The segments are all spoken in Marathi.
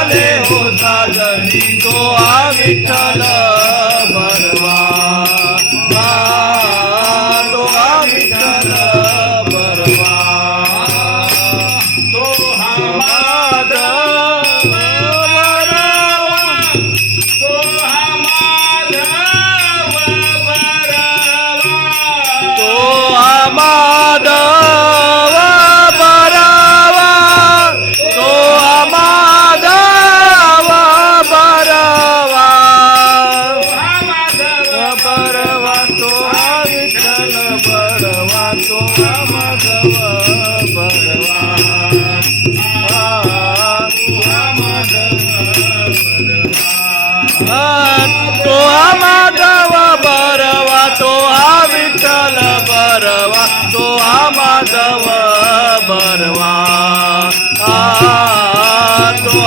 आले हो साजरी तो आ विठ्ठल बरवा Mama. बडवातो विठ्ठल बडवातो माधव तो बरवा तो बरवा तो माधव बरवा तो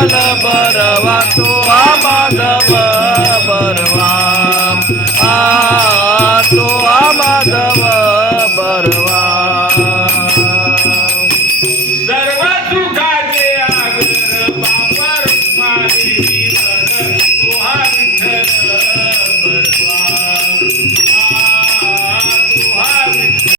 विठ्ठल बरवा तो माधव बरवा आ तो माधव बरवा सर्व तुका